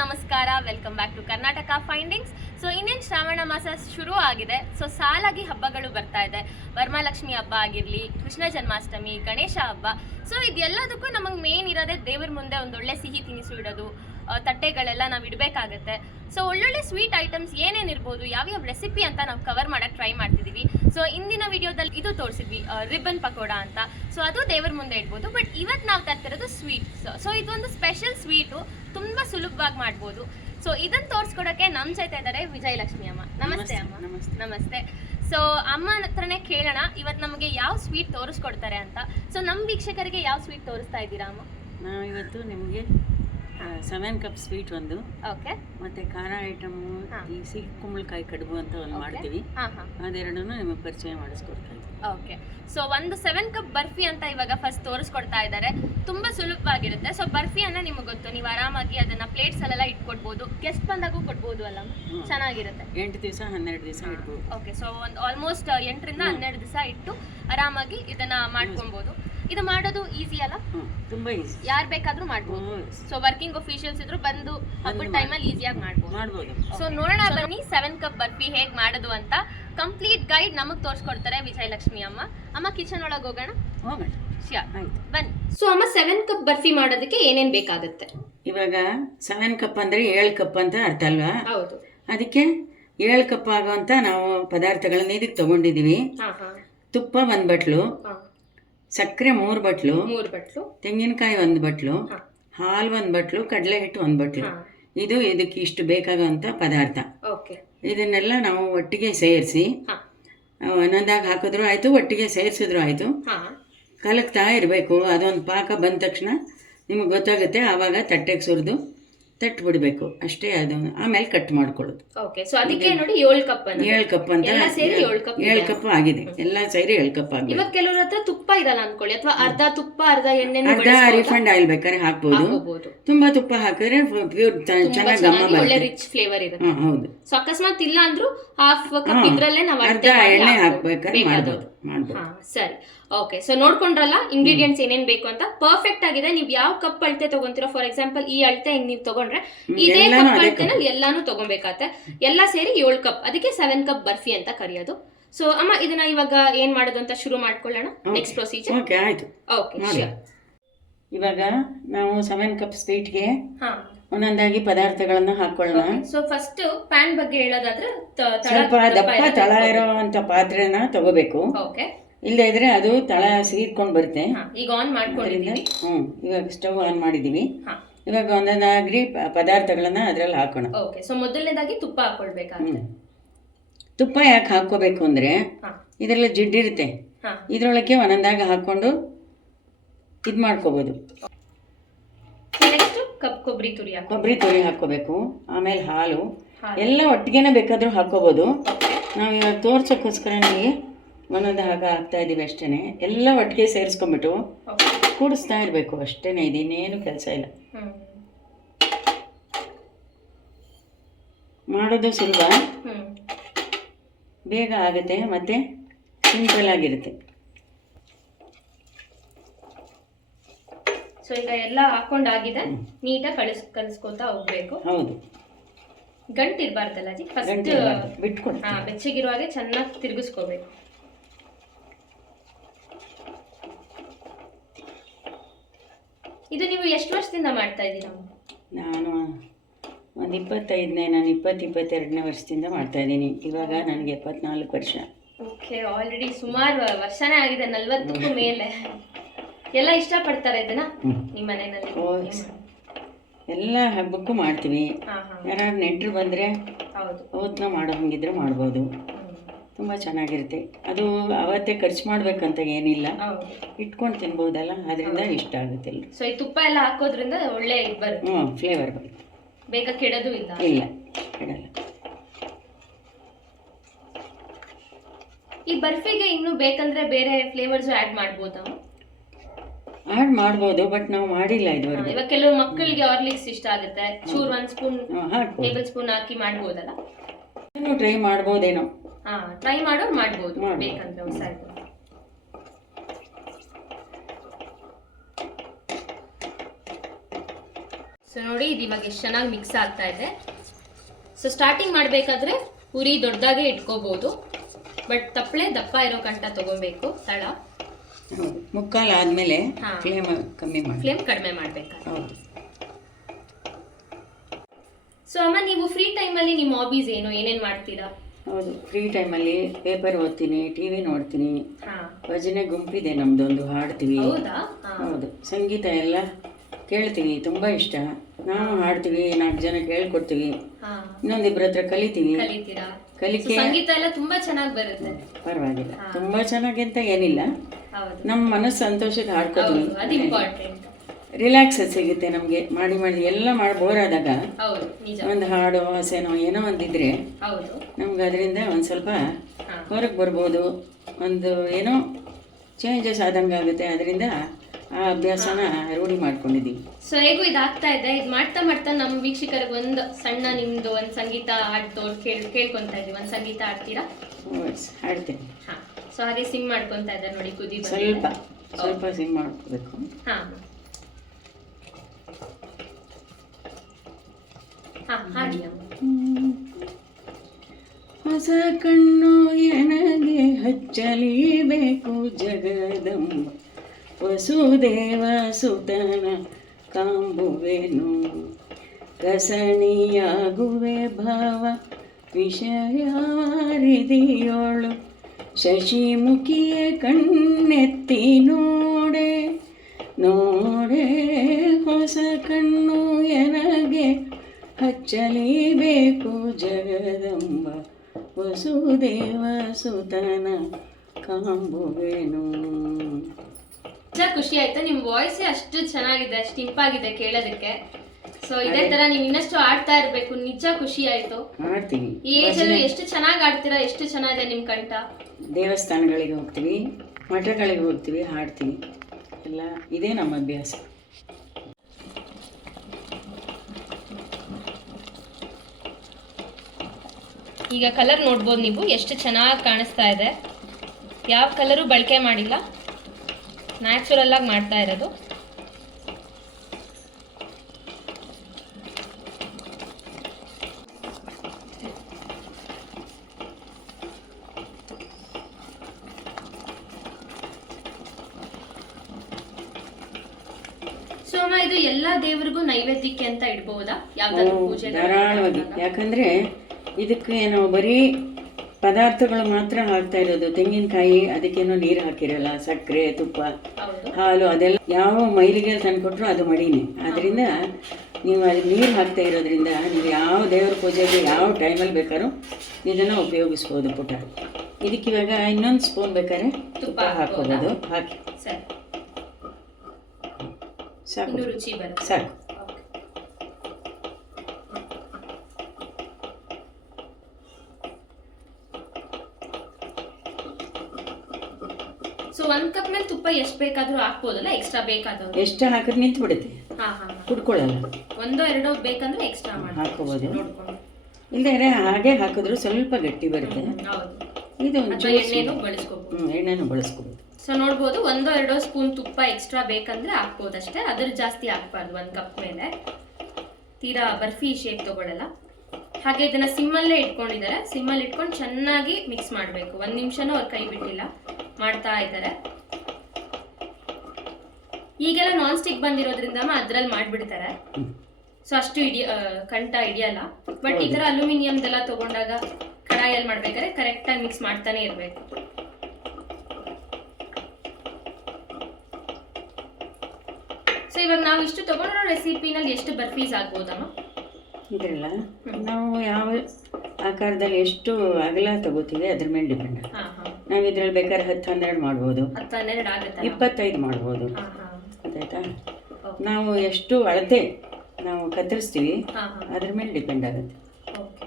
ನಮಸ್ಕಾರ welcome back to Karnataka findings so ಇನ್ನೇನು ಶ್ರಾವಣ ಮಾಸ ಶುರು ಆಗಿದೆ ಸೊ ಸಾಲಾಗಿ ಹಬ್ಬಗಳು ಬರ್ತಾ ಇದೆ. ವರಮಹಾಲಕ್ಷ್ಮಿ ಹಬ್ಬ ಆಗಿರಲಿ, ಕೃಷ್ಣ ಜನ್ಮಾಷ್ಟಮಿ, ಗಣೇಶ ಹಬ್ಬ. ಸೊ ಇದೆಲ್ಲದಕ್ಕೂ ನಮಗೆ ಮೇನ್ ಇರೋದೇ ದೇವ್ರ ಮುಂದೆ ಒಂದೊಳ್ಳೆ ಸಿಹಿ ತಿನಿಸು ಇಡೋದು. ತಟ್ಟೆಗಳೆಲ್ಲ ನಾವು ಇಡಬೇಕಾಗತ್ತೆ. ಸೊ ಒಳ್ಳೊಳ್ಳೆ ಸ್ವೀಟ್ ಐಟಮ್ಸ್ ಏನೇನು ಇರ್ಬೋದು ಯಾವ್ಯಾವ ರೆಸಿಪಿ ಅಂತ ನಾವು ಕವರ್ ಮಾಡಕ್ಕೆ ಟ್ರೈ ಮಾಡ್ತಿದ್ದೀವಿ ಸೊ ಇಂದಿನ ವಿಡಿಯೋದಲ್ಲಿ ಇದು ತೋರಿಸಿದ್ವಿ ರಿಬ್ಬನ್ ಪಕೋಡ ಅಂತ. ಸೊ ಅದು ದೇವರ ಮುಂದೆ ಇಡ್ಬೋದು ಬಟ್ ಇವತ್ತು ನಾವು ತರ್ತಿರೋದು ಸ್ವೀಟ್ಸ್ ಸೊ ಇದೊಂದು ಸ್ಪೆಷಲ್ ಸ್ವೀಟು ತುಂಬಾ ಸುಲಭವಾಗಿ ಮಾಡ್ಬೋದು. ಸೊ ಇದನ್ನು ತೋರಿಸ್ಕೊಡೋಕ್ಕೆ ನಮ್ಮ ಜೊತೆ ಇದ್ದಾರೆ ವಿಜಯಲಕ್ಷ್ಮಿ ಅಮ್ಮ. ನಮಸ್ತೆ ಅಮ್ಮ. ನಮಸ್ತೆ. ನಮಸ್ತೆ. ಸೊ ಅಮ್ಮನ ಹತ್ರನೇ ಕೇಳೋಣ ಇವತ್ತು ನಮಗೆ ಯಾವ ಸ್ವೀಟ್ ತೋರಿಸ್ಕೊಡ್ತಾರೆ ಅಂತ. ಸೊ ನಮ್ಮ ವೀಕ್ಷಕರಿಗೆ ಯಾವ ಸ್ವೀಟ್ ತೋರಿಸ್ತಾ ಇದ್ದೀರಾ ಅಮ್ಮ? ನಾವು ಇವತ್ತು ನಿಮಗೆ ಸೆವೆನ್ ಕಪ್ ಸ್ವೀಟ್ ಒಂದು. ಓಕೆ ಮತ್ತೆ ಖಾರ ಐಟಮ್ ಹಾ. ಈ ಸಿಹಿ ಕುಂಬಳಕಾಯಿ ಕಡುಬು ಅಂತ ಒಂದು Okay. ಮಾಡ್ತೀವಿ. ಹಾಂ ನಿಮಗೆ ಪರಿಚಯ ಮಾಡಿಸ್ಕೊಡ್ತೀನಿ ಇದ್ದೀವಿ ಓಕೆ ಸೊ ಒಂದು ಸೆವೆನ್ ಕಪ್ ಬರ್ಫಿ ಅಂತ ಇವಾಗ ಫಸ್ಟ್ ತೋರಿಸ್ಕೊಡ್ತಾ ಇದ್ದಾರೆ. ತುಂಬಾ ಸುಲಭವಾಗಿರುತ್ತೆ. ಸೊ ಬರ್ಫಿಯನ್ನ ನಿಮಗೆ ಗೊತ್ತು. ನೀವು ಆರಾಮಾಗಿ ಅದನ್ನ ಪ್ಲೇಟ್ಸ್ ಅಲ್ಲೆಲ್ಲ ಇಟ್ಕೊಡ್ಬೋದು. ಗೆಸ್ಟ್ ಬಂದಾಗೂ ಕೊಡ್ಬೋದು ಅಲ್ಲ? ಹ್ಮ್. ಚೆನ್ನಾಗಿರುತ್ತೆ. ಎಂಟು ದಿವಸ ಹನ್ನೆರಡು ದಿವಸ ಇಡ್ಬೋದು. ಓಕೆ ಸೊ ಒಂದು ಆಲ್ಮೋಸ್ಟ್ ಎಂಟರಿಂದ. ಹನ್ನೆರಡು ದಿವಸ ಇಟ್ಟು ಆರಾಮಾಗಿ ಇದನ್ನ ಮಾಡ್ಕೊಬೋದು ಇದು ಮಾಡೋದು ಈಸಿ ಅಲ್ಲ? ತುಂಬಾ ಈಸಿ ಯಾರು ಬೇಕಾದ್ರೂ ಮಾಡ್ಬೋದು. ಸೊ ವರ್ಕಿಂಗ್ ಅಫಿಷಿಯಲ್ಸ್ ಇದ್ರು ಬಂದು ಹಬ್ಬದ ಟೈಮ್ ಟೈಮಲ್ಲಿ ಈಸಿಯಾಗಿ ಮಾಡ್ಬೋದು. ಮಾಡ್ಬೋದು. ಸೊ ನೋಡೋಣ ಬನ್ನಿ ಸೆವೆನ್ ಕಪ್ ಬರ್ಫಿ ಹೇಗೆ ಮಾಡೋದು ಅಂತ. ಕಂಪ್ಲೀಟ್ ಗೈಡ್ ನಮಗ್ ತೋರಿಸ್ಕೊಡ್ತಾರೆ ವಿಜಯಲಕ್ಷ್ಮಿ ಅಮ್ಮ. ಅಮ್ಮ ಕಿಚನ್ ಒಳಗೆ ಹೋಗೋಣ? ಹೋಗೋಣ. ಶ್ಯಾ ಆಯ್ತು. ಬನ್ನಿ. ಸೊ ಅಮ್ಮ ಸೆವೆನ್ ಕಪ್ ಬರ್ಫಿ ಮಾಡೋದಕ್ಕೆ ಏನೇನ್ ಬೇಕಾಗುತ್ತೆ? ಇವಾಗ ಸೆವೆನ್ ಕಪ್ ಅಂದ್ರೆ ಏಳು ಕಪ್ ಅಂತ ಅರ್ಥ ಅಲ್ವಾ? ಹೌದು. ಅದಕ್ಕೆ ಏಳು ಕಪ್ ಆಗುವಂತ ನಾವು ಪದಾರ್ಥಗಳನ್ನ ಇದಕ್ಕೆ ತಗೊಂಡಿದೀವಿ. ತುಪ್ಪ ಒಂದು ಬಟ್ಲು. ಸಕ್ಕರೆ ಮೂರು ಬಟ್ಲು ಮೂರ್ ಬಟ್ಲು. ತೆಂಗಿನಕಾಯಿ ಒಂದು ಬಟ್ಲು ಹಾಲು ಒಂದು ಬಟ್ಲು ಕಡಲೆ ಹಿಟ್ಟು ಒಂದು ಬಟ್ಲು. ಇದು ಇದಕ್ಕೆ ಇಷ್ಟು ಬೇಕಾಗುವಂಥ ಪದಾರ್ಥ. ಓಕೆ. ಇದನ್ನೆಲ್ಲ ನಾವು ಒಟ್ಟಿಗೆ ಸೇರಿಸಿ ಒಂದೊಂದಾಗಿ ಹಾಕಿದ್ರು ಆಯಿತು ಒಟ್ಟಿಗೆ ಸೇರಿಸಿದ್ರು ಆಯಿತು. ಕಲಕ್ತಾ ಇರಬೇಕು ಅದೊಂದು ಪಾಕ ಬಂದ ತಕ್ಷಣ ನಿಮಗೆ ಗೊತ್ತಾಗುತ್ತೆ ಆವಾಗ ತಟ್ಟೆಗೆ ಸುರಿದು ತಟ್ಟು ಬಿಡಬೇಕು ಅಷ್ಟೇ ಅದು. ಆಮೇಲೆ ಕಟ್ ಮಾಡ್ಕೊಳ್ಳೋದು. ಓಕೆ ಸೊ ಅದಕ್ಕೆ ನೋಡಿ ಏಳು ಕಪ್ ಏಳು ಕಪ್ ಅಂತ ಎಲ್ಲ ಸೇರಿ ಏಳು ಕಪ್ ಏಳು ಕಪ್ ಆಗಿದೆ. ಎಲ್ಲ ಸೇರಿ ಏಳು ಕಪ್ ಆಗಿದೆ ಇವಾಗ ಕೆಲವರ ಹತ್ರ ತುಪ್ಪ ಇರಲ್ಲ ಅನ್ಕೊಳ್ಳಿ ಅಥವಾ ಅರ್ಧ ತುಪ್ಪ ಅರ್ಧ ಎಣ್ಣೆ ಅರ್ಧ ರಿಫಂಡ್ ಆಯಿಲ್ ಬೇಕಾದ್ರೆ ಹಾಕ್ಬೋದು. ಹಾಕೋಬಹುದು ತುಂಬಾ ತುಪ್ಪ ಹಾಕಿದ್ರೆ ಪ್ಯೂರ್ ಚೆನ್ನಾಗಿ ಗಮ್ಮ ಒಳ್ಳೆ ರಿಚ್ ಫ್ಲೇವರ್ ಇರುತ್ತೆ. ಹೌದು. ಸೊ ಅಕಸ್ಮಾತ್ ಇಲ್ಲ ಅಂದ್ರೂ ಹಾಫ್ ಕಪ್ ಇದ್ರಲ್ಲೇ ನಾವು ಅರ್ಧ ಎಣ್ಣೆ ಹಾಕ್ಬೇಕಾದ್ರೆ ಮಾಡ್ಬೋದು ಮಾಡ್ಬೋದು. ಸರಿ. ಓಕೆ ಸೊ ನೋಡ್ಕೊಂಡ್ರಲ್ಲ ಇಂಗ್ರೀಡಿಯೆಂಟ್ಸ್ ಏನೇನ್ ಬೇಕು ಅಂತ? ಪರ್ಫೆಕ್ಟ್ ಆಗಿದೆ. ನೀವು ಯಾವ ಕಪ್ ಅಳತೆ ತಗೊಂತೀರಾ ಫಾರ್ ಎಕ್ಸಾಂಪಲ್ ಈ ಅಳತೆ ಹೆಂಗ್ ನೀವು ತಗೊಂಡ್ರೆ ಇದೇ ಕಪ್ ಅಳತೆನಲ್ಲಿ ಎಲ್ಲಾನು ತಗೊಬೇಕಾಗತ್ತೆ. ಎಲ್ಲಾ ಸೇರಿ ಏಳು ಕಪ್ ಅದಕ್ಕೆ ಸೆವೆನ್ ಕಪ್ ಬರ್ಫಿ ಅಂತ ಕರೆಯೋದು. ಸೊ ಅಮ್ಮ ಇದನ್ನ ಇವಾಗ ಏನ್ ಮಾಡೋದು ಅಂತ ಶುರು ಮಾಡ್ಕೊಳ್ಳೋಣ? ನೆಕ್ಸ್ಟ್ ಪ್ರೊಸೀಜರ್ ಓಕೆ ಆಯ್ತು. ಓಕೆ ಇವಾಗ ನಾವು ಸೆವೆನ್ ಕಪ್ ಸ್ವೀಟ್ಗೆ ಹಾ. ಒಂದೊಂದಾಗಿ ಪದಾರ್ಥಗಳನ್ನ ಹಾಕೊಳ್ಳೋಣ. ಸೊ ಫಸ್ಟ್ ಪ್ಯಾನ್ ಬಗ್ಗೆ ಹೇಳೋದಾದ್ರೆ ಸ್ವಲ್ಪ ದಪ್ಪ ತಳ ಅಂತ ಪಾತ್ರೆನ ತಗೋಬೇಕು. ಓಕೆ ಇಲ್ಲದೆ ಇದ್ರೆ ಅದು ತಳ ಸಿಗಿಟ್ಕೊಂಡು ಬರುತ್ತೆ. ಈಗ ಆನ್ ಮಾಡ್ಕೊಂಡಿದ್ದೀನಿ ಹ್ಞೂ ಇವಾಗ ಸ್ಟವ್ ಆನ್ ಮಾಡಿದ್ದೀವಿ ಇವಾಗ ಒಂದೊಂದಾಗಿ ಪದಾರ್ಥಗಳನ್ನ ಅದರಲ್ಲಿ ಹಾಕೋಣ. ಓಕೆ ಸೊ ಮೊದಲನೇದಾಗಿ ತುಪ್ಪ ಹಾಕೊಳ್ಬೇಕಾಗುತ್ತೆ. ತುಪ್ಪ ಯಾಕೆ ಹಾಕೋಬೇಕು ಅಂದರೆ ಇದರಲ್ಲಿ ಜಿಡ್ಡಿರುತ್ತೆ ಇದರೊಳಗೆ ಒಂದೊಂದಾಗಿ ಹಾಕ್ಕೊಂಡು ಇದು ಮಾಡ್ಕೋಬೋದು. ಕಪ್ ಕೊಬ್ಬರಿ ತುರಿ ಕೊಬ್ಬರಿ ತುರಿ ಹಾಕ್ಕೋಬೇಕು ಆಮೇಲೆ ಹಾಲು. ಹಾಲು. ಎಲ್ಲ ಒಟ್ಟಿಗೆನೇ ಬೇಕಾದರೂ ಹಾಕ್ಕೋಬೋದು. ನಾವು ಇವಾಗ ತೋರ್ಸೋಕ್ಕೋಸ್ಕರ ನಿಮಗೆ ಒಂದೊಂದು ಹಾಗ ಆಗ್ತಾ ಇದ್ದೀವಿ ಅಷ್ಟೇ ಎಲ್ಲ ಒಟ್ಟಿಗೆ ಸೇರಿಸ್ಕೊಂಡ್ಬಿಟ್ಟು ಕೂಡಿಸ್ತಾ ಇರಬೇಕು ಅಷ್ಟೇ ಇದಿನ್ನೇನು ಕೆಲಸ ಇಲ್ಲ. ಮಾಡೋದು ಸುಲಭ. ಹ್ಮ್. ಬೇಗ ಆಗುತ್ತೆ ಮತ್ತೆ ಸಿಂಪಲ್ ಆಗಿರುತ್ತೆ. ಸೊ ಈಗ ಎಲ್ಲ ಹಾಕೊಂಡಾಗಿದೆ ನೀಟಾಗಿ ಕಳಿಸ್ ಕಲಿಸ್ಕೊತಾ ಹೋಗ್ಬೇಕು. ಹೌದು. ಗಂಟು ಇರಬಾರ್ದಲ್ಲ ಜಿ ಫಸ್ಟ್ ಬಿಟ್ಕೊಂಡು. ಹಾ ಬೆಚ್ಚಗಿರುವಾಗೆ ಚೆನ್ನಾಗಿ ತಿರುಗಿಸ್ಕೋಬೇಕು ಇದು ನೀವು ಎಷ್ಟು ವರ್ಷದಿಂದ ಮಾಡ್ತಾ ಇದ್ದೀರಾ ನಾನು ಒಂದು ಇಪ್ಪತ್ತೈದನೇ ನಾನು ಇಪ್ಪತ್ತು ಇಪ್ಪತ್ತೆರಡನೇ ವರ್ಷದಿಂದ ಮಾಡ್ತಾ ಇದ್ದೀನಿ. ಇವಾಗ ನನಗೆ ಎಪ್ಪತ್ನಾಲ್ಕು ವರ್ಷ. ಓಕೆ ಆಲ್ರೆಡಿ ಸುಮಾರು ವರ್ಷನೇ ಆಗಿದೆ ನಲ್ವತ್ತಕ್ಕೂ ಮೇಲೆ. ಎಲ್ಲ ಇಷ್ಟಪಡ್ತಾರೆ ಇದನ್ನ. ನಿಮ್ಮ ಮನೆಯಲ್ಲಿ? ಎಲ್ಲ ಹಬ್ಬಕ್ಕೂ ಮಾಡ್ತೀವಿ. ಯಾರು ನೆಂಟರು ಬಂದರೆ ಹೌದು. ಅವತ್ತನ್ನ ಮಾಡೋ ಹಂಗಿದ್ರೆ ಮಾಡ್ಬೋದು. ತುಂಬ ಚೆನ್ನಾಗಿರುತ್ತೆ. ಅದು ಅವತ್ತೇ ಖರ್ಚು ಮಾಡ್ಬೇಕಂತ ಏನಿಲ್ಲ. ಇಟ್ಕೊಂಡು ತಿನ್ಬೋದಲ್ಲ ಅದರಿಂದ ಇಷ್ಟ ಆಗುತ್ತೆ ಸೊ ಈ ತುಪ್ಪ ಎಲ್ಲ ಹಾಕೋದ್ರಿಂದ ಒಳ್ಳೆ ಇದು ಬರುತ್ತೆ. ಹ್ಞೂ ಫ್ಲೇವರ್ ಬರುತ್ತೆ. ಬೇಗ ಕೆಡೋದು ಇಲ್ಲ? ಇಲ್ಲ ಇಡಲ್ಲ ಈ ಬರ್ಫಿಗೆ ಇನ್ನು ಬೇಕಂದ್ರೆ ಬೇರೆ ಫ್ಲೇವರ್ಸ್ ಆ್ಯಡ್ ಮಾಡ್ಬೋದಾ? ಆ್ಯಡ್ ಮಾಡ್ಬೋದು ಬಟ್ ನಾವು ಮಾಡಿಲ್ಲ ಇದುವರೆಗೆ. ಇದುವರೆಗೂ ಇವಾಗ ಕೆಲವು ಮಕ್ಕಳಿಗೆ ಆರ್ಲಿಕ್ಸ್ ಇಷ್ಟ ಆಗುತ್ತೆ. ಚೂರ್ ಒಂದ್ ಸ್ಪೂನ್ ಟೇಬಲ್ ಸ್ಪೂನ್ ಹಾಕಿ ಮಾಡ್ಬೋದಲ್ಲ? ಇನ್ನೂ ಟ್ರೈ ಮಾಡ್ಬೋದೇನೋ. ಹಾ ಟ್ರೈ ಮಾಡೋರು ಮಾಡ್ಬೋದು. ಮಾಡ್ಬೋದು. ಬೇಕಂದ್ರೆ ಇದು. ಸೊ ನೋಡಿ ಇದು ಇವಾಗ ಎಷ್ಟು ಚೆನ್ನಾಗಿ ಮಿಕ್ಸ್ ಆಗ್ತಾ ಇದೆ. ಸೊ ಸ್ಟಾರ್ಟಿಂಗ್ ಮಾಡಬೇಕಾದ್ರೆ ಉರಿ ದೊಡ್ಡದಾಗೆ ಇಟ್ಕೋಬಹುದು ಬಟ್ ತಪ್ಪಲೆ ದಪ್ಪ ಇರೋ ಕಂಟ ತಗೋಬೇಕು. ತಳ ಹೌದು ಮುಕ್ಕಾಲು ಆದಮೇಲೆ ಹಾ. ಫ್ಲೇಮ್ ಕಮ್ಮಿ ಮಾಡಿ. ಫ್ಲೇಮ್ ಕಡಿಮೆ ಮಾಡ್ಬೇಕಾದ್ರೆ ಹೌದು. ಸೊ ಅಮ್ಮ ನೀವು ಫ್ರೀ ಟೈಮಲ್ಲಿ ನಿಮ್ಮ ಹಾಬೀಸ್ ಏನು ಏನೇನ್ ಮಾಡ್ತೀರಾ? ಹೌದು ಫ್ರೀ ಟೈಮಲ್ಲಿ ಪೇಪರ್ ಓದ್ತೀನಿ ಟಿ ವಿ ನೋಡ್ತೀನಿ. ಭಜನೆ ಗುಂಪಿದೆ ನಮ್ದೊಂದು ಹಾಡ್ತೀವಿ. ಹೌದಾ? ಸಂಗೀತ ಎಲ್ಲ ಕೇಳ್ತೀನಿ ತುಂಬ ಇಷ್ಟ. ನಾವು ಹಾಡ್ತೀವಿ ನಾಲ್ಕು ಜನ ಕೇಳ್ಕೊಡ್ತೀವಿ. ಇನ್ನೊಂದಿಬ್ಬರ ಹತ್ರ ಕಲಿತೀವಿ. ಕಲಿಕೆ ಸಂಗೀತ ಎಲ್ಲ ತುಂಬಾ ಚೆನ್ನಾಗಿ ಬರುತ್ತೆ. ಪರವಾಗಿಲ್ಲ. ತುಂಬಾ ಚೆನ್ನಾಗಿ ಅಂತ ಏನಿಲ್ಲ. ನಮ್ಮ ಮನಸ್ಸು ಸಂತೋಷಕ್ಕೆ ಹಾಡ್ಕೊತೀವಿ. ಅದು ಹಾಡ್ಕೋತೀವಿ ರಿಲ್ಯಾಕ್ಸ್ ಸಿಗುತ್ತೆ ನಮಗೆ. ಮಾಡಿ ಮಾಡಿ ಎಲ್ಲ ಮಾಡಿ ಬೋರ್ ಆದಾಗ ಹೌದು ನಿಜ. ಒಂದು ಹಾಡು ಆಸೆನೋ ಏನೋ ಒಂದಿದ್ರೆ ಹೌದು. ನಮ್ಗೆ ಅದರಿಂದ ಒಂದು ಸ್ವಲ್ಪ ಹೊರಗೆ ಬರ್ಬೋದು. ಒಂದು ಏನೋ ಚೇಂಜಸ್ ಆದಂಗೆ ಆಗುತ್ತೆ. ಅದರಿಂದ ಆ ಅಭ್ಯಾಸನ ರೂಢಿ ಮಾಡ್ಕೊಂಡಿದ್ದೀವಿ ಸೊ ಹೇಗೂ ಇದಾಗ್ತಾ ಇದೆ. ಇದು ಮಾಡ್ತಾ ಮಾಡ್ತಾ ನಮ್ಮ ವೀಕ್ಷಕರಿಗೆ ಒಂದು ಸಣ್ಣ ನಿಮ್ದು ಒಂದು ಸಂಗೀತ ಹಾಡ್ತೋ ಕೇಳಿ ಕೇಳ್ಕೊಂತ ಇದೀವಿ. ಒಂದು ಸಂಗೀತ ಹಾಡ್ತೀರಾ? ಹಾಡ್ತೀನಿ. ಹಾ. ಸೊ ಹಾಗೆ ಸಿಂಗ್ ಮಾಡ್ಕೊತಾ ಇದ್ದಾರೆ ನೋಡಿ ಕುದಿ ಸ್ವಲ್ಪ ಸ್ವಲ್ಪ ಸಿಮ್ ಮಾಡ್ಕೋಬೇಕು ಹಾ ಹಾ ಹಾಡಿ ಅಮ್ಮ. ಹೊಸ ಕಣ್ಣು ಎನಗೆ ಹಚ್ಚಲೇಬೇಕು ಜಗದಂಬ. ವಸುದೇವ ಸುತನ ಕಾಂಬುವೆನು ಕಸಣಿಯಾಗುವೆ ಭಾವ ವಿಷಯಾರಿದಿಯೋಳು. ಶಶಿಮುಖಿಯ ಕಣ್ಣೆತ್ತಿ ನೋಡೆ ನೋಡೆ ಹೊಸ ಕಣ್ಣು ಎನಗೆ ಹಚ್ಚಲೇಬೇಕು ಜಗದಂಬ. ವಸುದೇವ ಸುತನ ಕಾಂಬುವೆನು. ನಿಜ ಖುಷಿ ಆಯ್ತು? ನಿಮ್ ವಾಯ್ಸ್ ಅಷ್ಟು ಚೆನ್ನಾಗಿದೆ ಅಷ್ಟು ಇಂಪಾಗಿದೆ ಕೇಳೋದಕ್ಕೆ. ಸೊ ಇದೇ ತರ ನೀವು ಇನ್ನಷ್ಟು ಆಡ್ತಾ ಇರ್ಬೇಕು ನಿಜ ಖುಷಿ ಆಯ್ತು. ಈ ಏಜ್ ಅಲ್ಲಿ ಎಷ್ಟು ಚೆನ್ನಾಗಿ ಆಡ್ತೀರಾ ಎಷ್ಟು ಚೆನ್ನಾಗಿದೆ ನಿಮ್ ಕಂಠ? ದೇವಸ್ಥಾನಗಳಿಗೆ ಹೋಗ್ತೀವಿ ಮಠಗಳಿಗೆ ಹೋಗ್ತೀವಿ ಹಾಡ್ತೀನಿ ಎಲ್ಲ ಇದೇ ನಮ್ಮ ಅಭ್ಯಾಸ. ಈಗ ಕಲರ್ ನೋಡ್ಬೋದು ನೀವು. ಎಷ್ಟು ಚೆನ್ನಾಗಿ ಕಾಣಿಸ್ತಾ ಇದೆ. ಯಾವ ಕಲರು ಬಳಕೆ ಮಾಡಿಲ್ಲ. ನ್ಯಾಚುರಲ್ ಆಗಿ ಮಾಡ್ತಾ ಇರೋದು ಸೊ ಅಮ್ಮ ಇದು ಎಲ್ಲಾ ದೇವರಿಗೂ ನೈವೇದ್ಯಕ್ಕೆ ಅಂತ ಇಡ್ಬಹುದಾ ಯಾವ್ದಾದ್ರು ಪೂಜೆ ಧಾರಾಳವಾಗಿ. ಯಾಕಂದ್ರೆ ಇದಕ್ಕೆ ನಾವು ಬರೀ ಪದಾರ್ಥಗಳು ಮಾತ್ರ ಹಾಕ್ತಾ ಇರೋದು. ತೆಂಗಿನಕಾಯಿ ಅದಕ್ಕೇನೋ ನೀರು ಹಾಕಿರಲ್ಲ ಸಕ್ಕರೆ ತುಪ್ಪ ಹಾಲು ಅದೆಲ್ಲ ಯಾವ ಮೈಲಿಗೆ ತಂದ್ಕೊಟ್ರು ಅದು ಮಡಿನೇ. ಅದರಿಂದ ನೀವು ಅದಕ್ಕೆ ನೀರು ಹಾಕ್ತಾ ಇರೋದ್ರಿಂದ ನೀವು ಯಾವ ದೇವ್ರ ಪೂಜೆಗೆ ಯಾವ ಟೈಮಲ್ಲಿ ಬೇಕಾದ್ರೂ ಇದನ್ನು ಉಪಯೋಗಿಸ್ಬೋದು ಪುಟ. ಇದಕ್ಕೆ ಇವಾಗ ಇನ್ನೊಂದು ಸ್ಪೂನ್ ಬೇಕಾದ್ರೆ ತುಪ್ಪ ಹಾಕೋಬೋದು? ಹಾಕಿ. ಸರಿ. ಸಾಕು. ಸಾಕು. ಸೊ ಒಂದ್ ಕಪ್ ಮೇಲೆ ತುಪ್ಪ ಎಷ್ಟು ಬೇಕಾದ್ರೂ ಹಾಕ್ಬೋದಲ್ಲ? ಎಕ್ಸ್ಟ್ರಾ ಬೇಕಾದವ್ರು. ಎಷ್ಟು ಹಾಕಿದ್ರೆ ನಿಂತು ಬಿಡುತ್ತೆ. ಹಾ ಹಾ ಹಾ. ಕುಡ್ಕೊಳ್ಳಲ್ಲ. ಒಂದೋ ಎರಡೋ ಬೇಕಂದ್ರೆ ಎಕ್ಸ್ಟ್ರಾ ಮಾಡಿ ಹಾಕ್ಕೋಬೋದು ನೋಡ್ಕೊಂಡು. ಇಲ್ಲದೆ ಹಾಗೆ ಹಾಕಿದ್ರು ಸ್ವಲ್ಪ ಗಟ್ಟಿ ಬರುತ್ತೆ. ಹೌದು. ಇದು ಅಥವಾ ಎಣ್ಣೆನೂ ಬಳಸ್ಕೋಬಹುದು ಎಣ್ಣೆನೂ ಬಳಸ್ಕೋಬೋದು. ಸೊ ನೋಡ್ಬೋದು ಒಂದೋ ಎರಡೋ ಸ್ಪೂನ್ ತುಪ್ಪ ಎಕ್ಸ್ಟ್ರಾ ಬೇಕಂದ್ರೆ ಹಾಕ್ಬೋದು ಅಷ್ಟೇ ಅದ್ರ ಜಾಸ್ತಿ ಹಾಕ್ಬಾರ್ದು ಒಂದ್ ಕಪ್ ಮೇಲೆ. ತೀರಾ ಬರ್ಫಿ ಶೇಪ್ ತಗೊಳ್ಳಲ್ಲ ಹಾಗೆ ಇದನ್ನ ಸಿಮ್ಮಲ್ಲೇ ಇಟ್ಕೊಂಡಿದ್ದಾರೆ. ಸಿಮ್ಮಲ್ಲಿ ಇಟ್ಕೊಂಡು ಚೆನ್ನಾಗಿ ಮಿಕ್ಸ್ ಮಾಡಬೇಕು. ಒಂದ್ ನಿಮಿಷನೂ ಅವ್ರು ಕೈ ಬಿಟ್ಟಿಲ್ಲ. ಮಾಡ್ತಾ ಇದ್ದಾರೆ. ಈಗೆಲ್ಲ ನಾನ್ ಸ್ಟಿಕ್ ಬಂದಿರೋದ್ರಿಂದ ಅದ್ರಲ್ಲಿ ಮಾಡ್ಬಿಡ್ತಾರೆ. ಸೊ ಅಷ್ಟು ಹಿಡಿಯ ಕಂಟ ಕಂಠ ಹಿಡಿಯಲ್ಲ. ಬಟ್ ಈ ತರ ಅಲ್ಯೂಮಿನಿಯಂದೆಲ್ಲ ತಗೊಂಡಾಗ ಕಡಾಯಲ್ಲಿ ಮಾಡ್ಬೇಕಾದ್ರೆ ಕರೆಕ್ಟಾಗಿ ಮಿಕ್ಸ್ ಮಾಡ್ತಾನೆ ಇರಬೇಕು. ಸೊ ಇವಾಗ ನಾವು ಇಷ್ಟು ತಗೊಂಡಿರೋ ರೆಸಿಪಿನಲ್ಲಿ ಎಷ್ಟು ಬರ್ಫೀಸ್ ಆಗ್ಬೋದಮ್ಮ? ಇದೆಲ್ಲ. ನಾವು ಯಾವ ಆಕಾರದಲ್ಲಿ ಎಷ್ಟು ಅಗಲ ತಗೋತೀವಿ ಅದ್ರ ಮೇಲೆ ಡಿಪೆಂಡ್ ಹಾ. ನಾವು ಇದ್ರಲ್ಲಿ ಬೇಕಾದ್ರೆ ಹತ್ತು ಹನ್ನೆರಡು ಮಾಡ್ಬೋದು. ಹತ್ತು ಹನ್ನೆರಡು ಆಗುತ್ತೆ ಇಪ್ಪತ್ತೈದು ಮಾಡ್ಬೋದು. ಗೊತ್ತಾಯ್ತಾ ನಾವು ಎಷ್ಟು ಅಳತೆ ನಾವು ಕತ್ತರಿಸ್ತೀವಿ ಅದ್ರ ಮೇಲೆ ಡಿಪೆಂಡ್ ಆಗುತ್ತೆ. ಓಕೆ.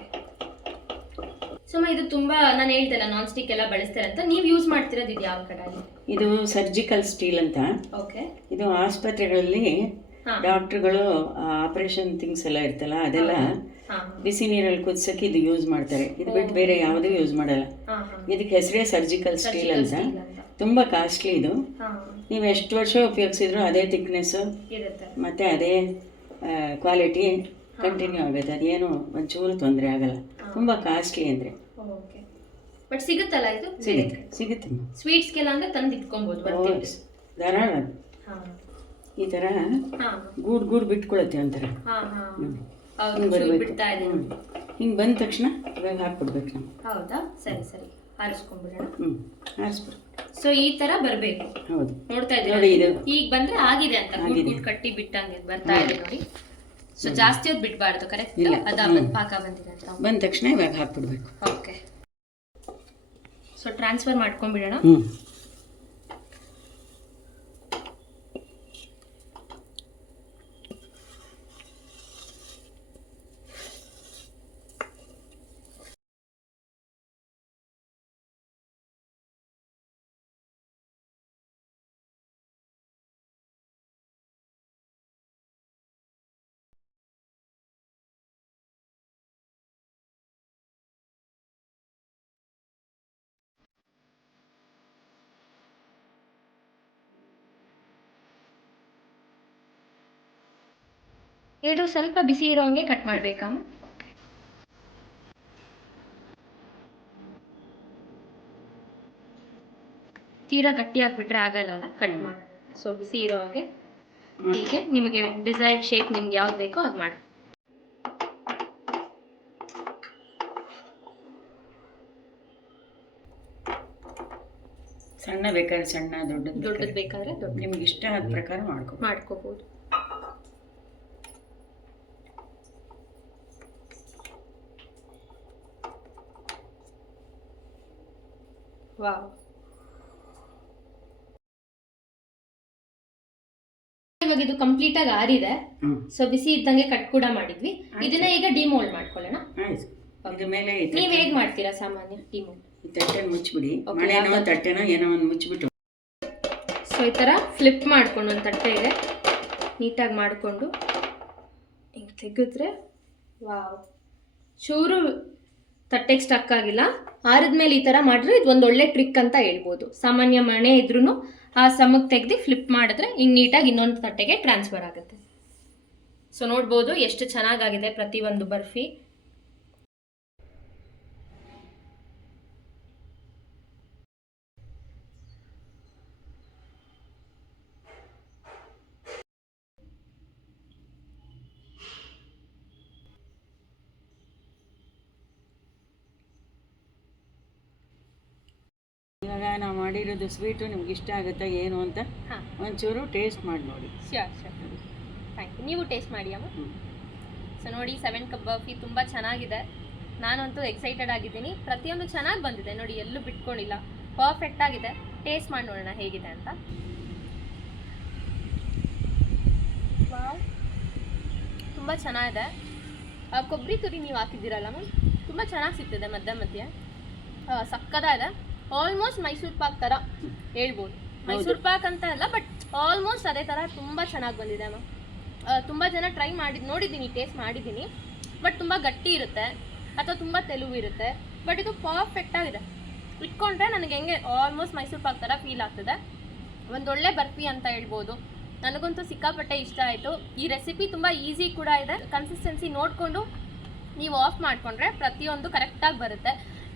ಸುಮ್ಮ ಇದು ತುಂಬಾ ನಾನು ಹೇಳ್ತಲ್ಲ ನಾನ್ ಸ್ಟಿಕ್ ಎಲ್ಲ ಬಳಸ್ತಾರೆ ಅಂತ. ನೀವು ಯೂಸ್ ಮಾಡ್ತಿರೋದು ಇದು ಯಾವ ಕಡೆ ಇದು ಸರ್ಜಿಕಲ್ ಸ್ಟೀಲ್ ಅಂತ. ಓಕೆ. ಇದು ಆಸ್ಪತ್ರೆಗಳಲ್ಲಿ ಡಾಕ್ಟರ್ಗಳು ಆಪರೇಷನ್ ಥಿಂಗ್ಸ್ ಎಲ್ಲ ಇರ್ತಲ್ಲ ಅದೆಲ್ಲ ಬಿಸಿ ನೀರಲ್ಲಿ ಕುದಿಸೋಕೆ ಇದು ಯೂಸ್ ಮಾಡ್ತಾರೆ. ಇದು ಬಿಟ್ಟು ಬೇರೆ ಯಾವುದೂ ಯೂಸ್ ಮಾಡಲ್ಲ. ಇದಕ್ಕೆ ಹೆಸರೇ ಸರ್ಜಿಕಲ್ ಸ್ಟೀಲ್ ಅಂತ. ತುಂಬ ಕಾಸ್ಟ್ಲಿ ಇದು. ನೀವು ಎಷ್ಟು ವರ್ಷ ಉಪಯೋಗಿಸಿದ್ರು ಅದೇ ತಿಕ್ನೆಸ್ಸು ಮತ್ತು ಅದೇ ಕ್ವಾಲಿಟಿ ಕಂಟಿನ್ಯೂ ಆಗುತ್ತೆ. ಅದೇನು ಒಂಚೂರು ತೊಂದರೆ ಆಗಲ್ಲ. ತುಂಬ ಕಾಸ್ಟ್ಲಿ ಅಂದರೆ. ಬಟ್ ಸಿಗುತ್ತಲ್ಲ ಇದು? ಸಿಗುತ್ತೆ. ಸಿಗುತ್ತೆ. ಸ್ವೀಟ್ಸ್ಗೆಲ್ಲ ಅಂದರೆ ತಂದು ಇಟ್ಕೊಬೋದು ಧಾರಾಳ. ಈ ಥರ ಗೂಡ್ ಗೂಡು ಬಿಟ್ಕೊಳತ್ತೆ ಒಂಥರ. ಹೌದು. ಬಿಡ್ತಾ ಇದೆ ಹಿಂಗೆ ಬಂದ ತಕ್ಷಣ ಇವಾಗ ಹಾಕ್ಬಿಡ್ಬೇಕು ನಾವು. ಹೌದಾ? ಸರಿ ಸರಿ. ಆರಿಸ್ಕೊಂಡ್ಬಿಡೋಣ. ಹ್ಞೂ ಆರಿಸ್ಬಿಡು. ಸೊ ಈ ತರ ಬರಬೇಕು. ಹೌದು. ನೋಡ್ತಾ ನೋಡಿ ಇದ್ದೀವಿ ಇದು. ಈಗ ಬಂದ್ರೆ ಆಗಿದೆ ಅಂತ. ಗುಡ್ ಆಗಿದೆ. ಗುಡ್ ಕಟ್ಟಿ ಬಿಟ್ಟಂಗೆ ಬರ್ತಾ ಇದೆ ನೋಡಿ. ಸೊ ಜಾಸ್ತಿ ಹೊತ್ತು ಬಿಡಬಾರ್ದು ಕರೆಕ್ಟ್ ಇಲ್ಲ. ಅದ ಹ್ಮ್. ಪಾಕ ಬಂದಿದೆ ಅಂತ. ಬಂದ ತಕ್ಷಣ ಇವಾಗ ಹಾಕ್ಬಿಡ್ಬೇಕು. ಓಕೆ ಸೊ ಟ್ರಾನ್ಸ್ಫರ್ ಮಾಡ್ಕೊಂಡ್ಬಿಡೋಣ. ಹ್ಞೂ ಇದು ಸ್ವಲ್ಪ ಬಿಸಿ ಇರೋ ಹಂಗೆ ಕಟ್ ಮಾಡ್ಬೇಕಮ್ಮ ತೀರಾ ಗಟ್ಟಿ ಹಾಕ್ಬಿಟ್ರೆ ಆಗಲ್ಲ ಕಟ್ ಮಾಡಿ. ಸೊ ಬಿಸಿ ಇರೋ ಹಾಗೆ ಹೀಗೆ ನಿಮಗೆ ಡಿಸೈರ್ ಶೇಪ್ ನಿಮ್ಗೆ ಯಾವ್ದು ಬೇಕೋ ಅದು ಮಾಡಿ. ಸಣ್ಣ ಬೇಕಾದ್ರೆ ಸಣ್ಣ ದೊಡ್ಡದು ದೊಡ್ಡದು ಬೇಕಾದ್ರೆ ದೊಡ್ಡ ನಿಮ್ಗೆ ಇಷ್ಟ ಆದ ಪ್ರಕಾರ ಮಾಡ್ಕೊ ಮಾಡ್ಕೋಬಹುದು ವಾವ್. ಇವಾಗ ಇದು ಕಂಪ್ಲೀಟ್ ಆಗಿ ಆರಿದೆ. ಸೊ ಬಿಸಿ ಇದ್ದಂಗೆ ಕಟ್ ಕೂಡ ಮಾಡಿದ್ವಿ. ಇದನ್ನ ಈಗ ಡಿಮೋಲ್ಡ್ ಮಾಡ್ಕೊಳ್ಳೋಣ. ಆಯ್ತು. ಇದ್ರ ಮೇಲೆ ಈ ನೀವ್ ತಟ್ಟೆ- ಹೇಗ್ ಮಾಡ್ತೀರಾ ಸಾಮಾನ್ಯ ಡಿಮೋಲ್ಡ್ ಈ ತಟ್ಟೆನ ಮುಚ್ಚಿಬಿಡಿ Okay, ಮಳೆನೋ? ತಟ್ಟೆನೋ ಏನೋ ಒಂದು ಮುಚ್ಚಿಬಿಟ್ಟು ಸೊ ಈ ತರ ಫ್ಲಿಪ್ ಮಾಡ್ಕೊಂಡು ಒಂದು ಇದೆ. ನೀಟಾಗಿ ಮಾಡಿಕೊಂಡು ಹಿಂಗೆ ತೆಗೆದ್ರೆ ವಾವ್. ಚೂರು ತಟ್ಟೆಗೆ ಸ್ಟಕ್ ಆಗಿಲ್ಲ. ಆರಿದ್ಮೇಲೆ ಈ ಥರ ಮಾಡಿದ್ರೆ ಇದು ಒಂದು ಒಳ್ಳೆ ಟ್ರಿಕ್ ಅಂತ ಹೇಳ್ಬೋದು. ಸಾಮಾನ್ಯ ಮಣೆ ಇದ್ರೂ ಆ ಸಮಕ್ಕೆ ತೆಗೆದು ಫ್ಲಿಪ್ ಮಾಡಿದ್ರೆ ಹಿಂಗ್ ನೀಟಾಗಿ ಇನ್ನೊಂದು ತಟ್ಟೆಗೆ ಟ್ರಾನ್ಸ್ಫರ್ ಆಗುತ್ತೆ. ಸೊ ನೋಡ್ಬೋದು ಎಷ್ಟು ಚೆನ್ನಾಗಾಗಿದೆ ಪ್ರತಿಯೊಂದು ಬರ್ಫಿ. ಇವಾಗ ನಾವು ಮಾಡಿರೋದು ಸ್ವೀಟು ನಿಮ್ಗೆ ಇಷ್ಟ ಆಗುತ್ತಾ ಏನು ಅಂತ ಹಾಂ. ಒಂಚೂರು ಟೇಸ್ಟ್ ಮಾಡಿ ನೋಡಿ. ಶ್ಯೂರ್ ಶ್ಯೂರ್ ಥ್ಯಾಂಕ್ ಯು ನೀವು ಟೇಸ್ಟ್ ಮಾಡಿ ಅಮ್ಮ. ಸೊ ನೋಡಿ ಸೆವೆನ್ ಕಪ್ ಬರ್ಫಿ ತುಂಬ ಚೆನ್ನಾಗಿದೆ. ನಾನಂತೂ ಎಕ್ಸೈಟೆಡ್ ಆಗಿದ್ದೀನಿ. ಪ್ರತಿಯೊಂದು ಚೆನ್ನಾಗಿ ಬಂದಿದೆ. ನೋಡಿ ಎಲ್ಲೂ ಬಿಟ್ಕೊಂಡಿಲ್ಲ. ಪರ್ಫೆಕ್ಟ್ ಆಗಿದೆ. ಟೇಸ್ಟ್ ಮಾಡಿ ನೋಡೋಣ ಹೇಗಿದೆ ಅಂತ. ವಾವ್ ತುಂಬ ಚೆನ್ನಾಗಿದೆ. ಆ ಕೊಬ್ಬರಿ ತುರಿ ನೀವು ಹಾಕಿದ್ದೀರಲ್ಲ ಮ್ಯಾಮ್ ತುಂಬ ಚೆನ್ನಾಗಿ ಸಿಗ್ತಿದೆ ಮಧ್ಯ ಮಧ್ಯೆ. ಆ, ಸಕ್ಕತ್ತಾಗಿದೆ ಆಲ್ಮೋಸ್ಟ್ ಮೈಸೂರು ಪಾಕ್ ಥರ ಹೇಳ್ಬೋದು. ಮೈಸೂರು ಪಾಕ್ ಅಂತ ಅಲ್ಲ ಬಟ್ ಆಲ್ಮೋಸ್ಟ್ ಅದೇ ತರ ತುಂಬಾ ಚೆನ್ನಾಗಿ ಬಂದಿದೆ ಮ್ಯಾಮ್ ತುಂಬಾ ಜನ ಟ್ರೈ ಮಾಡಿ ನೋಡಿದ್ದೀನಿ ಟೇಸ್ಟ್ ಮಾಡಿದ್ದೀನಿ. ಬಟ್ ತುಂಬಾ ಗಟ್ಟಿ ಇರುತ್ತೆ ಅಥವಾ ತುಂಬಾ ತೆಲುಗು ಇರುತ್ತೆ. ಬಟ್ ಇದು ಪರ್ಫೆಕ್ಟ್ ಆಗಿದೆ. ಇಟ್ಕೊಂಡ್ರೆ ನನಗೆ ಹೆಂಗೆ ಆಲ್ಮೋಸ್ಟ್ ಮೈಸೂರು ಪಾಕ್ ಥರ ಫೀಲ್ ಆಗ್ತದೆ. ಒಂದೊಳ್ಳೆ ಬರ್ಫಿ ಅಂತ ಹೇಳ್ಬೋದು. ನನಗಂತೂ ಸಿಕ್ಕಾಪಟ್ಟೆ ಇಷ್ಟ ಆಯಿತು. ಈ ರೆಸಿಪಿ ತುಂಬ ಈಸಿ ಕೂಡ ಇದೆ. ಕನ್ಸಿಸ್ಟೆನ್ಸಿ ನೋಡಿಕೊಂಡು ನೀವು ಆಫ್ ಮಾಡಿಕೊಂಡ್ರೆ ಪ್ರತಿಯೊಂದು ಕರೆಕ್ಟಾಗಿ ಬರುತ್ತೆ.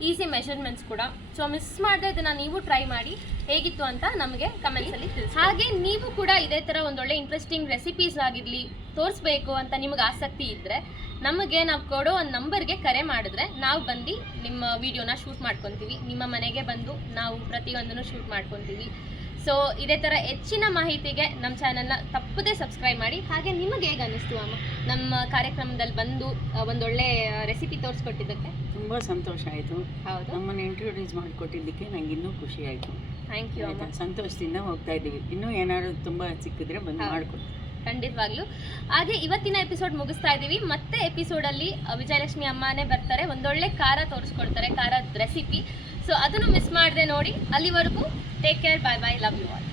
ಈಸಿ ಮೆಷರ್ಮೆಂಟ್ಸ್ ಕೂಡ. ಸೊ ಮಿಸ್ ಮಾಡದೆ ಇದನ್ನ ನೀವು ಟ್ರೈ ಮಾಡಿ ಹೇಗಿತ್ತು ಅಂತ ನಮಗೆ ಕಮೆಂಟ್ಸಲ್ಲಿ ತಿಳಿಸಿ ಹಾಗೆ ನೀವು ಕೂಡ ಇದೇ ಥರ ಒಂದೊಳ್ಳೆ ಇಂಟ್ರೆಸ್ಟಿಂಗ್ ರೆಸಿಪೀಸ್ ಆಗಿರಲಿ ತೋರಿಸ್ಬೇಕು ಅಂತ ನಿಮಗೆ ಆಸಕ್ತಿ ಇದ್ದರೆ ನಮಗೆ ನಾವು ಕೊಡೋ ಒಂದು ನಂಬರ್ಗೆ ಕರೆ ಮಾಡಿದ್ರೆ ನಾವು ಬಂದು ನಿಮ್ಮ ವಿಡಿಯೋನ ಶೂಟ್ ಮಾಡ್ಕೊತೀವಿ. ನಿಮ್ಮ ಮನೆಗೆ ಬಂದು ನಾವು ಪ್ರತಿಯೊಂದನ್ನು ಶೂಟ್ ಮಾಡ್ಕೊತೀವಿ. ಸೊ ಇದೇ ಥರ ಹೆಚ್ಚಿನ ಮಾಹಿತಿಗೆ ನಮ್ಮ ಚಾನಲ್ನ ತಪ್ಪದೇ ಸಬ್ಸ್ಕ್ರೈಬ್ ಮಾಡಿ. ಹಾಗೆ ನಿಮಗೆ ಹೇಗೆ ಅನ್ನಿಸ್ತು ಅಮ್ಮ? ನಮ್ಮ ಕಾರ್ಯಕ್ರಮದಲ್ಲಿ ಬಂದು ಒಂದೊಳ್ಳೆ ರೆಸಿಪಿ ತೋರಿಸ್ಕೊಟ್ಟಿದ್ದಕ್ಕೆ? ತುಂಬ ಸಂತೋಷ ಆಯಿತು. ಹೌದು. ನಮ್ಮನ್ನು ಇಂಟ್ರೊಡ್ಯೂಸ್ ಮಾಡಿಕೊಟ್ಟಿದ್ದಕ್ಕೆ ನಂಗೆ ಇನ್ನೂ ಖುಷಿ ಆಯಿತು. ಥ್ಯಾಂಕ್ ಯು ಸಂತೋಷದಿಂದ ಹೋಗ್ತಾ ಇದ್ದೀವಿ. ಇನ್ನೂ ಏನಾದ್ರು ತುಂಬ ಸಿಕ್ಕಿದ್ರೆ ಬಂದು. ಮಾಡಿಕೊಡ್ತೀವಿ ಖಂಡಿತವಾಗ್ಲೂ. ಹಾಗೆ ಇವತ್ತಿನ ಎಪಿಸೋಡ್ ಮುಗಿಸ್ತಾ ಇದ್ದೀವಿ. ಮತ್ತೆ ಎಪಿಸೋಡಲ್ಲಿ ವಿಜಯಲಕ್ಷ್ಮಿ ಅಮ್ಮನೇ ಬರ್ತಾರೆ. ಒಂದೊಳ್ಳೆ ಖಾರ ತೋರಿಸ್ಕೊಡ್ತಾರೆ ಖಾರದ ರೆಸಿಪಿ ಸೊ ಅದನ್ನು ಮಿಸ್ ಮಾಡಿದೆ ನೋಡಿ. ಅಲ್ಲಿವರೆಗೂ take care bye bye love you all